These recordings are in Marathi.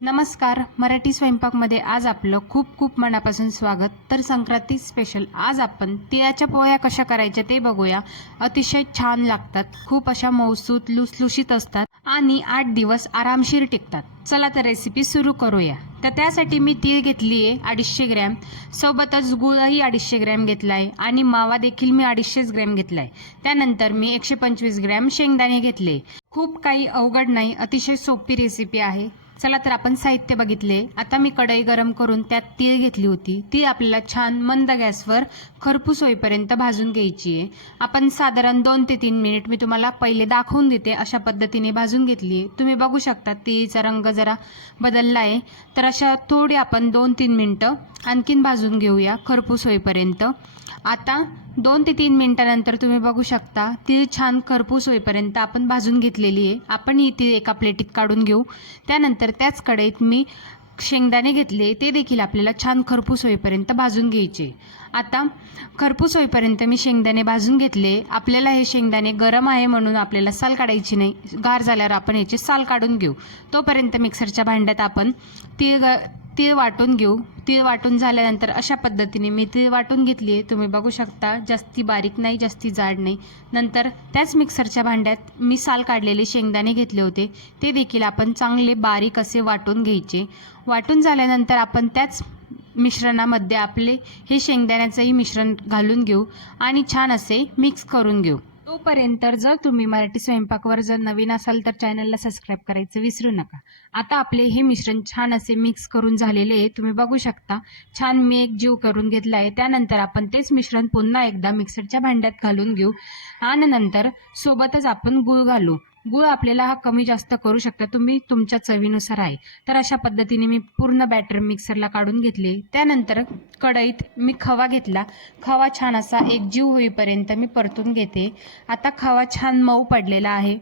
नमस्कार. मराठी स्वयंपाकमध्ये आज आपलं खूप खूप मनापासून स्वागत. तर संक्रांती स्पेशल आज आपण तिळाच्या पोह्या कशा करायच्या ते बघूया. अतिशय छान लागतात. खूप अशा मौसूत लुसलुशीत असतात आणि आठ दिवस आरामशीर टिकतात. चला तर रेसिपी सुरू करूया. तर त्यासाठी मी तीळ घेतली आहे अडीचशे ग्रॅम. सोबतच गुळही अडीचशे ग्रॅम घेतला आहे आणि मावा देखील मी अडीचशेच ग्रॅम घेतला आहे त्यानंतर मी एकशे पंचवीस ग्रॅम शेंगदाणे घेतले. खूप काही अवघड नाही. अतिशय सोपी रेसिपी आहे. चला तर आपण साहित्य बघितले. आता मी कढई गरम करून त्यात तीळ घेतली होती. ती आपल्याला छान मंद गॅसवर खरपूस होईपर्यंत भाजून घ्यायची आहे. आपण साधारण दोन ते तीन मिनिट मी तुम्हाला पहिले दाखवून देते अशा पद्धतीने भाजून घेतली आहे. तुम्ही बघू शकता तीळचा रंग जरा बदलला आहे. तर अशा थोडी आपण दोन तीन मिनटं आणखीन भाजून घेऊया खरपूस होईपर्यंत. आता दोन ते तीन मिनिटानंतर तुम्ही बघू शकता तीळ छान खरपूस होईपर्यंत आपण भाजून घेतलेली आहे. आपण ही तीळ एका प्लेटीत काढून घेऊ. त्यानंतर त्याच कढईत मी शेंगदाणे घेतले. ते देखील आपल्याला छान खरपूस होईपर्यंत भाजून घ्यायचे. आता खरपूस होईपर्यंत मी शेंगदाणे भाजून घेतले. आपल्याला हे शेंगदाणे गरम आहे म्हणून आपल्याला साल काढायची नाही. गार झाल्यावर आपण याचे साल काढून घेऊ. तोपर्यंत मिक्सरच्या भांड्यात आपण तीळ ग तीळ वाटून घेऊ. तीळ वाटून झाल्यानंतर अशा पद्धतीने मी तीळ वाटून घेतली आहे. तुम्ही बघू शकता जास्ती बारीक नाही जास्ती जाड नाही. नंतर त्याच मिक्सरच्या भांड्यात मी साल काढलेले शेंगदाणे घेतले होते. ते देखील आपण चांगले बारीक असे वाटून घ्यायचे. वाटून झाल्यानंतर आपण त्याच मिश्रणामध्ये आपले हे शेंगदाण्याचंही मिश्रण घालून घेऊ आणि छान असे मिक्स करून घेऊ. तोपर्यंत जर तुम्ही मराठी स्वयंपाकवर जर नवीन असाल तर चॅनलला सबस्क्राईब करायचं विसरू नका. आता आपले हे मिश्रण छान असे मिक्स करून झालेले आहे. तुम्ही बघू शकता छान मी एक जीव करून घेतला आहे. त्यानंतर आपण तेच मिश्रण पुन्हा एकदा मिक्सरच्या भांड्यात घालून घेऊ. आणि नंतर सोबतच आपण गूळ घालू. गूळ आपल्याला हा कमी जास्त करू शकता तुम्ही तुमच्या चवीनुसार आहे. तर अशा पद्धतीने मी पूर्ण बॅटर मिक्सरला काढून घेतली. त्यानंतर कढईत मी खवा घेतला. खवा छान असा एक जीव होईपर्यंत मी परतून घेते. आता खवा छान मऊ पडलेला आहे.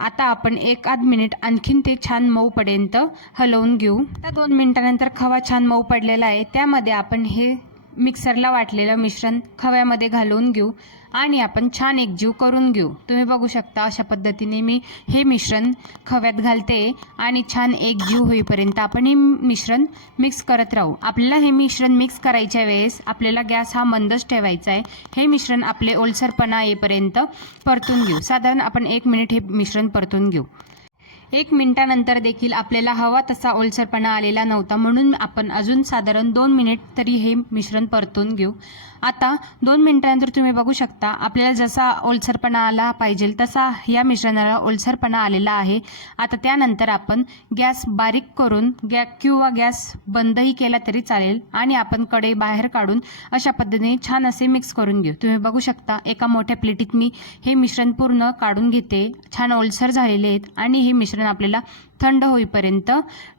आता आपण एक आध मिनिट आणखीन ते छान मऊपर्यंत हलवून घेऊ. आता दोन मिनिटानंतर खवा छान मऊ पडलेला आहे. त्यामध्ये आपण हे मिक्सरला वाटलेलं मिश्रण खव्यामध्ये घालून घेऊ आणि आपण छान एकजीव करून घेऊ. तुम्ही बघू शकता अशा पद्धतीने मी हे मिश्रण खव्यात घालते आणि छान एकजीव होईपर्यंत आपण हे मिश्रण मिक्स करत राहू. आपल्याला हे मिश्रण मिक्स करायच्या वेळेस आपल्याला गॅस हा मंदच ठेवायचा आहे. हे मिश्रण आपले ओलसरपणा येईपर्यंत परतून घेऊ. साधारण आपण एक मिनिट हे मिश्रण परतून घेऊ. एक मिनिटानंतर देखील आपल्याला हवा तसा ओलसरपणा आलेला नव्हता. म्हणून आपण अजून साधारण दोन मिनिट तरी हे मिश्रण परतून घेऊ. आता दोन मिनिटानंतर तुम्ही बघू शकता आपल्याला जसा ओलसरपणा आला पाहिजे तसा या मिश्रणाला ओलसरपणा आलेला आहे. आता त्यानंतर आपण गॅस बारीक करून गॅ किंवा गॅस बंदही केला तरी चालेल आणि आपण कडे बाहेर काढून अशा पद्धतीने छान असे मिक्स करून घेऊ. तुम्ही बघू शकता एका मोठ्या प्लेटीत मी हे मिश्रण पूर्ण काढून घेते. छान ओलसर झालेले आहेत आणि हे मिश्रण आपल्याला थंड होईपर्यंत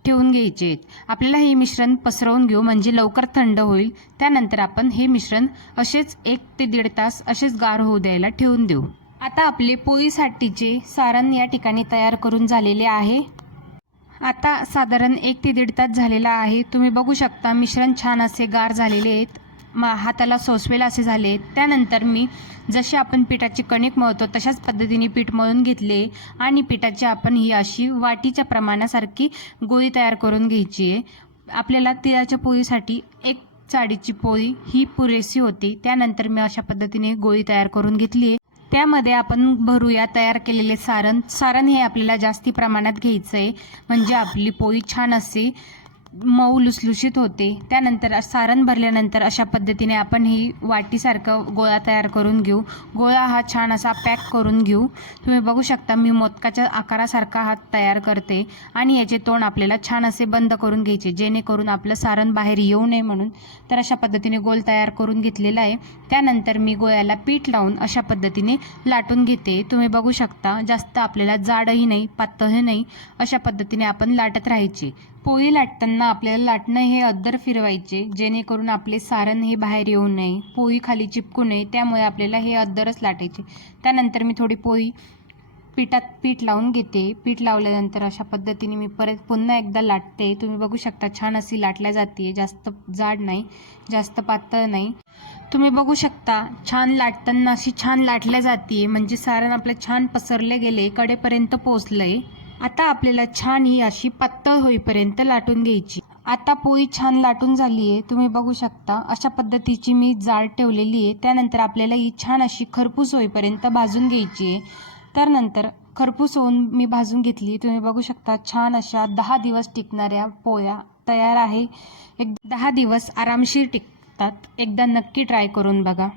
ठेवून घ्यायचे आहेत. आपल्याला हे मिश्रण पसरवून घेऊ म्हणजे लवकर थंड होईल. त्यानंतर आपण हे मिश्रण असेच एक ते दीड तास असेच गार होऊ द्यायला ठेवून देऊ. आता आपले पोळीसाठीचे सारण या ठिकाणी तयार करून झालेले आहे. आता साधारण एक ते दीड तास झालेला आहे. तुम्ही बघू शकता मिश्रण छान असे गार झालेले आहेत. मा हाताला सोसवेल असे झाले. त्यानंतर मी जसे आपण पिठाची कणिक मळतो तशाच पद्धतीने पीठ मळून घेतले आणि पिठाची आपण ही अशी वाटीच्या प्रमाणासारखी गोळी तयार करून घ्यायची आहे. आपल्याला तिळाच्या पोळीसाठी एक चाळीची पोळी ही पुरेशी होती. त्यानंतर मी अशा पद्धतीने गोळी तयार करून घेतली आहे. त्यामध्ये आपण भरूया तयार केलेले सारण. सारण हे आपल्याला जास्ती प्रमाणात घ्यायचं आहे म्हणजे आपली पोळी छान असे मऊ लुसलुशीत होते. त्यानंतर सारण भरल्यानंतर अशा पद्धतीने आपण ही वाटीसारखं गोळा तयार करून घेऊ. गोळा हा छान असा पॅक करून घेऊ. तुम्ही बघू शकता मी मोदकाच्या आकारासारखा हा तयार करते आणि याचे तोंड आपल्याला छान असे बंद करून घ्यायचे जेणेकरून आपलं सारण बाहेर येऊ नये म्हणून. तर अशा पद्धतीने गोल तयार करून घेतलेला आहे. त्यानंतर मी गोळ्याला पीठ लावून अशा पद्धतीने लाटून घेते. तुम्ही बघू शकता जास्त आपल्याला जाडही नाही पातळही नाही. अशा पद्धतीने आपण लाटत राहायचे. पोळी लाटताना आपल्याला लाटणं हे अद्दर फिरवायचे जेणेकरून आपले सारण हे बाहेर येऊ नये पोळी खाली चिपकू नये त्यामुळे आपल्याला हे अद्दरच लाटायचे. त्यानंतर मी थोडी पोळी पिठात पीठ लावून घेते. पीठ लावल्यानंतर अशा पद्धतीने मी परत पुन्हा एकदा लाटते. तुम्ही बघू शकता छान अशी लाटल्या जाते जास्त जाड नाही जास्त पातळ नाही. तुम्ही बघू शकता छान लाटताना अशी छान लाटल्या जाते म्हणजे सारण आपलं छान पसरले गेले कडेपर्यंत पोचलं आहे आता आपल्याला छान ही अशी पातळ होईपर्यंत लाटून घ्यायची. आता पोळी छान लाटून झाली आहे तुम्ही बघू शकता. अशा पद्धतीची मी जाळ ठेवलेली आहे. त्यानंतर आपल्याला ही छान अशी खरपूस होईपर्यंत भाजून घ्यायची आहे. त्यानंतर खरपूस होऊन मी भाजून घेतली. तुम्ही बघू शकता छान अशा दहा दिवस टिकणाऱ्या पोळ्या तयार आहे. एक दहा दिवस आरामशीर टिकतात. एकदा नक्की ट्राय करून बघा.